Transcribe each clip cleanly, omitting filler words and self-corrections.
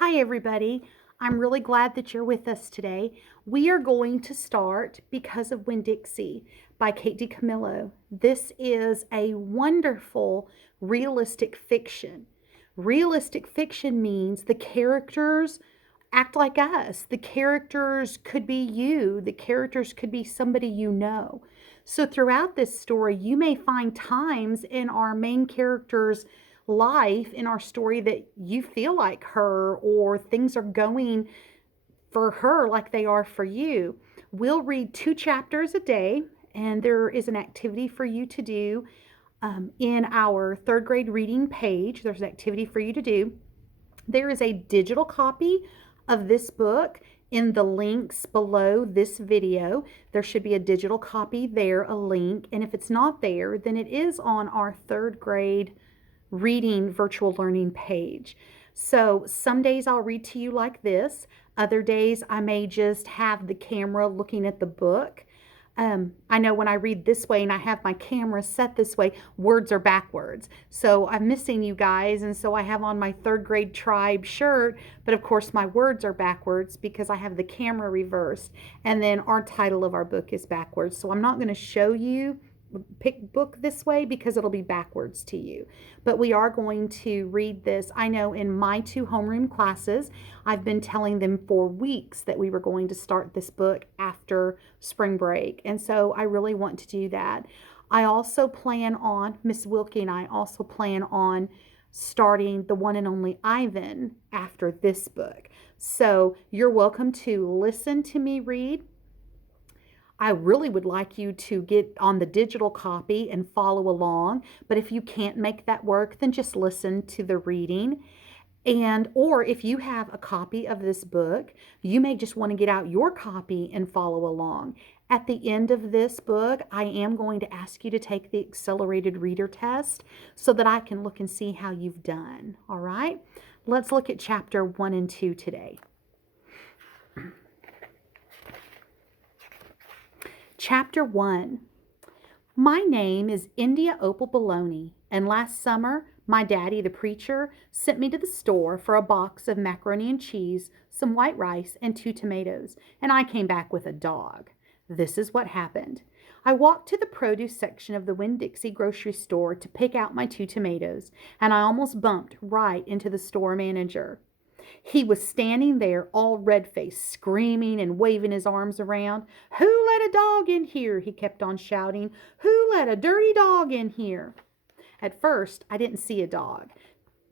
Hi, everybody. I'm really glad that you're with us today. We are going to start Because of Winn-Dixie by Kate DiCamillo. This is a wonderful realistic fiction. Realistic fiction means the characters act like us. The characters could be you, the characters could be somebody you know. So, throughout this story, you may find times in our main character's life in our story that you feel like her or things are going for her like they are for you. We'll read 2 chapters a day, and there is an activity for you to do in our third grade reading page. There's an activity for you to do. There is a digital copy of this book in the links below this video. There should be a digital copy there, a link. And if it's not there, then it is on our third grade reading virtual learning page. So some days I'll read to you like this. Other days I may just have the camera looking at the book. I know when I read this way and I have my camera set this way, words are backwards. So I'm missing you guys, and so I have on my third grade tribe shirt, but of course my words are backwards because I have the camera reversed, and then our title of our book is backwards. So I'm not going to show you pick book this way because it'll be backwards to you. But we are going to read this. I know in my 2 homeroom classes, I've been telling them for weeks that we were going to start this book after spring break. And so I really want to do that. I also plan on, Miss Wilkie and I also plan on starting the one and only Ivan after this book. So you're welcome to listen to me read. I really would like you to get on the digital copy and follow along. But if you can't make that work, then just listen to the reading. And or if you have a copy of this book, you may just want to get out your copy and follow along. At the end of this book, I am going to ask you to take the accelerated reader test so that I can look and see how you've done. All right? Let's look at chapter 1 and 2 today. Chapter 1. My name is India Opal Bologna, and last summer, my daddy, the preacher, sent me to the store for a box of macaroni and cheese, some white rice, and 2 tomatoes, and I came back with a dog. This is what happened. I walked to the produce section of the Winn-Dixie grocery store to pick out my 2 tomatoes, and I almost bumped right into the store manager. He was standing there all red-faced, screaming and waving his arms around. "Who let a dog in here?" he kept on shouting. "Who let a dirty dog in here?" At first, I didn't see a dog.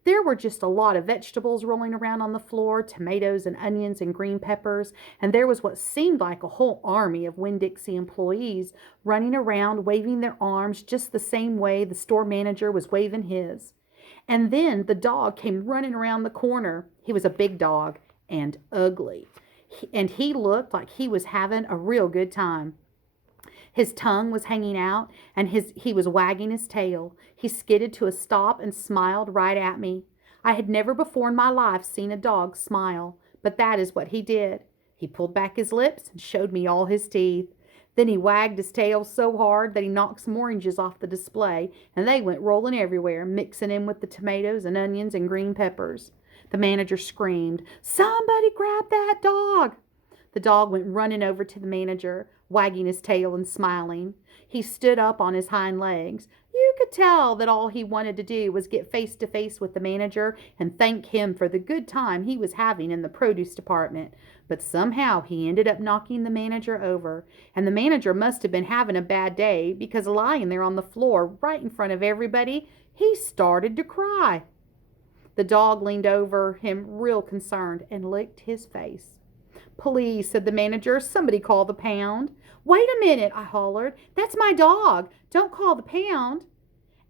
There were just a lot of vegetables rolling around on the floor, tomatoes and onions and green peppers, and there was what seemed like a whole army of Winn-Dixie employees running around, waving their arms just the same way the store manager was waving his. And then the dog came running around the corner. He was a big dog and ugly. And he looked like he was having a real good time. His tongue was hanging out, and he was wagging his tail. He skidded to a stop and smiled right at me. I had never before in my life seen a dog smile, but that is what he did. He pulled back his lips and showed me all his teeth. Then he wagged his tail so hard that he knocked some oranges off the display, and they went rolling everywhere, mixing in with the tomatoes and onions and green peppers. The manager screamed, "Somebody grab that dog!" The dog went running over to the manager, wagging his tail and smiling. He stood up on his hind legs. You could tell that all he wanted to do was get face to face with the manager and thank him for the good time he was having in the produce department. But somehow he ended up knocking the manager over, and the manager must have been having a bad day because lying there on the floor right in front of everybody, he started to cry. The dog leaned over him real concerned and licked his face. "Please," said the manager, "somebody call the pound." "Wait a minute," I hollered. "That's my dog. Don't call the pound."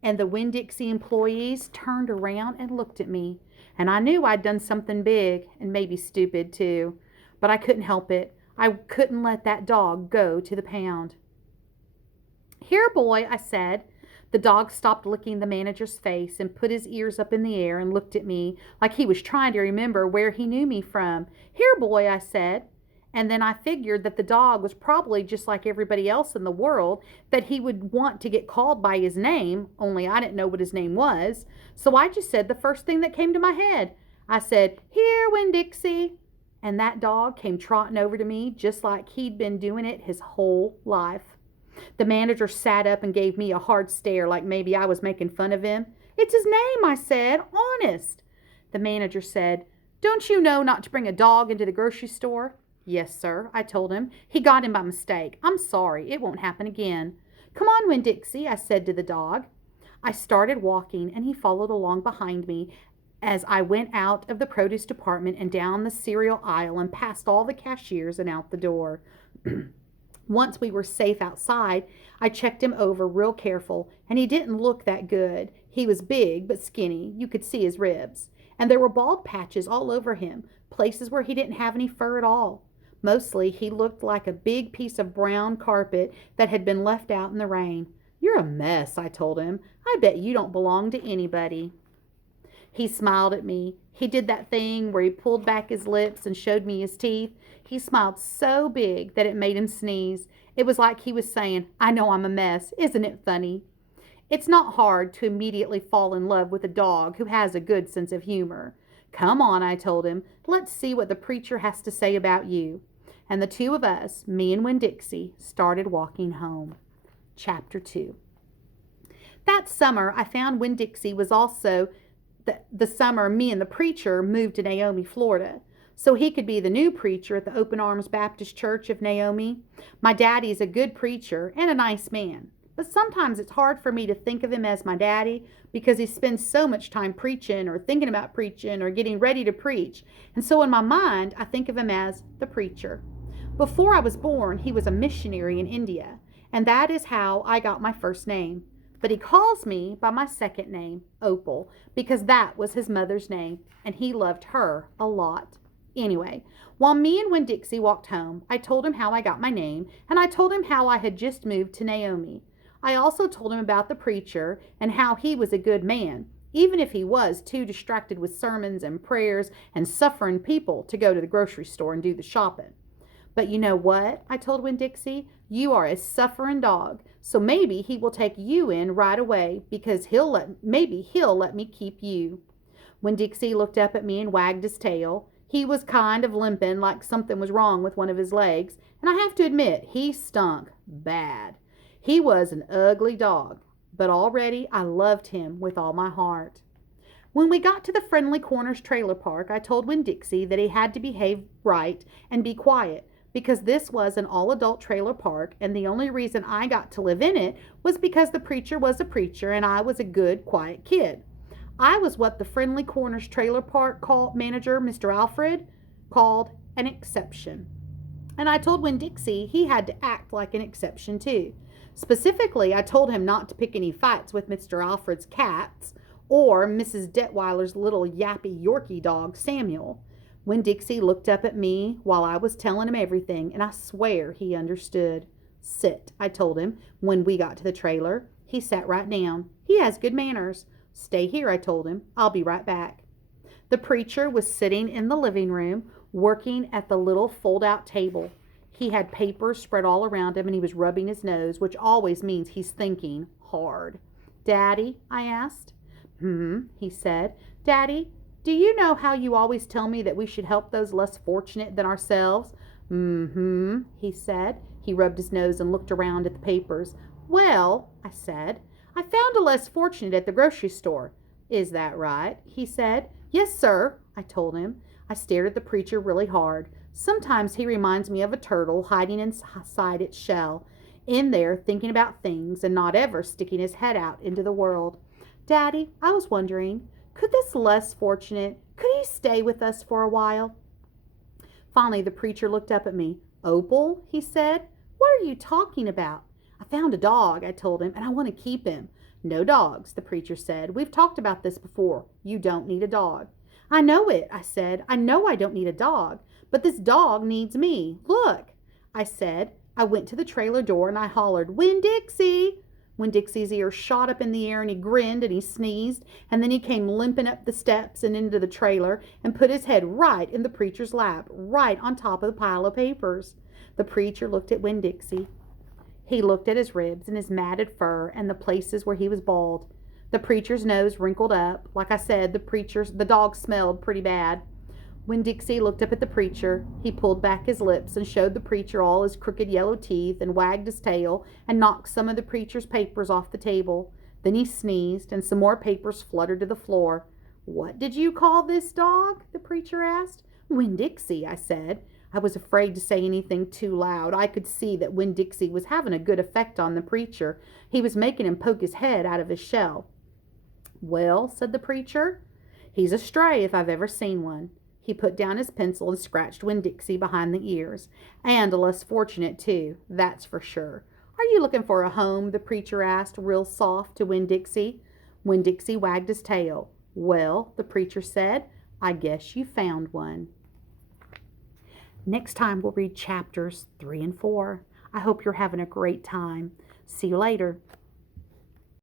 And the Winn-Dixie employees turned around and looked at me, and I knew I'd done something big and maybe stupid too. But I couldn't help it. I couldn't let that dog go to the pound. "Here, boy," I said. The dog stopped licking the manager's face and put his ears up in the air and looked at me like he was trying to remember where he knew me from. "Here, boy," I said. And then I figured that the dog was probably just like everybody else in the world, that he would want to get called by his name, only I didn't know what his name was. So I just said the first thing that came to my head. I said, "Here, Winn-Dixie." And that dog came trotting over to me just like he'd been doing it his whole life. The manager sat up and gave me a hard stare like maybe I was making fun of him. "It's his name," I said, "honest." The manager said, "Don't you know not to bring a dog into the grocery store?" "Yes, sir," I told him. "He got him by mistake. I'm sorry. It won't happen again." "Come on, Winn-Dixie," I said to the dog. I started walking, and he followed along behind me as I went out of the produce department and down the cereal aisle and past all the cashiers and out the door. Once we were safe outside, I checked him over real careful, and he didn't look that good. He was big but skinny. You could see his ribs. And there were bald patches all over him, places where he didn't have any fur at all. Mostly, he looked like a big piece of brown carpet that had been left out in the rain. "You're a mess," I told him. "I bet you don't belong to anybody." He smiled at me. He did that thing where he pulled back his lips and showed me his teeth. He smiled so big that it made him sneeze. It was like he was saying, "I know I'm a mess. Isn't it funny?" It's not hard to immediately fall in love with a dog who has a good sense of humor. "Come on," I told him. "Let's see what the preacher has to say about you." And the two of us, me and Winn-Dixie, started walking home. Chapter 2. That summer, I found Winn-Dixie was also the summer me and the preacher moved to Naomi, Florida, so he could be the new preacher at the Open Arms Baptist Church of Naomi. My daddy's a good preacher and a nice man, but sometimes it's hard for me to think of him as my daddy because he spends so much time preaching or thinking about preaching or getting ready to preach, and so in my mind, I think of him as the preacher. Before I was born, he was a missionary in India, and that is how I got my first name. But he calls me by my second name, Opal, because that was his mother's name, and he loved her a lot. Anyway, while me and Winn-Dixie walked home, I told him how I got my name, and I told him how I had just moved to Naomi. I also told him about the preacher and how he was a good man, even if he was too distracted with sermons and prayers and suffering people to go to the grocery store and do the shopping. "But you know what?" I told Winn-Dixie. "You are a suffering dog, so maybe he will take you in right away because maybe he'll let me keep you." Winn-Dixie looked up at me and wagged his tail. He was kind of limping like something was wrong with one of his legs, and I have to admit, he stunk bad. He was an ugly dog, but already I loved him with all my heart. When we got to the Friendly Corners trailer park, I told Winn-Dixie that he had to behave right and be quiet, because this was an all-adult trailer park, and the only reason I got to live in it was because the preacher was a preacher and I was a good, quiet kid. I was what the Friendly Corners trailer park manager, Mr. Alfred, called an exception. And I told Winn-Dixie he had to act like an exception too. Specifically, I told him not to pick any fights with Mr. Alfred's cats or Mrs. Detweiler's little yappy Yorkie dog, Samuel. Winn-Dixie looked up at me while I was telling him everything, and I swear he understood. "Sit," I told him when we got to the trailer. He sat right down. He has good manners. "Stay here," I told him. "I'll be right back." The preacher was sitting in the living room, working at the little fold-out table. He had papers spread all around him, and he was rubbing his nose, which always means he's thinking hard. "Daddy?" I asked. He said. "Daddy, do you know how you always tell me that we should help those less fortunate than ourselves?" He said. He rubbed his nose and looked around at the papers. "Well," I said, "I found a less fortunate at the grocery store." "Is that right?" he said. "Yes, sir," I told him. I stared at the preacher really hard. Sometimes he reminds me of a turtle hiding inside its shell, in there thinking about things and not ever sticking his head out into the world. "Daddy, I was wondering, could this less fortunate, could he stay with us for a while?" Finally, the preacher looked up at me. "Opal," he said, "what are you talking about?" "I found a dog," I told him, "and I want to keep him." "No dogs," the preacher said. "We've talked about this before. You don't need a dog." "I know it," I said. "I know I don't need a dog, but this dog needs me. Look," I said. I went to the trailer door and I hollered, "Winn-Dixie!" Winn-Dixie's ears shot up in the air and he grinned and he sneezed, and then he came limping up the steps and into the trailer and put his head right in the preacher's lap, right on top of the pile of papers. The preacher looked at Winn-Dixie. He looked at his ribs and his matted fur and the places where he was bald. The preacher's nose wrinkled up. Like I said, the dog smelled pretty bad. Winn-Dixie looked up at the preacher. He pulled back his lips and showed the preacher all his crooked yellow teeth and wagged his tail and knocked some of the preacher's papers off the table. Then he sneezed and some more papers fluttered to the floor. "What did you call this dog?" the preacher asked. "Winn-Dixie," I said. I was afraid to say anything too loud. I could see that Winn-Dixie was having a good effect on the preacher. He was making him poke his head out of his shell. "Well," said the preacher, "he's a stray if I've ever seen one." He put down his pencil and scratched Winn-Dixie behind the ears. "And a less fortunate, too, that's for sure." "Are you looking for a home?" the preacher asked, real soft, to Winn-Dixie. Winn-Dixie wagged his tail. "Well," the preacher said, "I guess you found one." Next time we'll read chapters 3 and 4. I hope you're having a great time. See you later.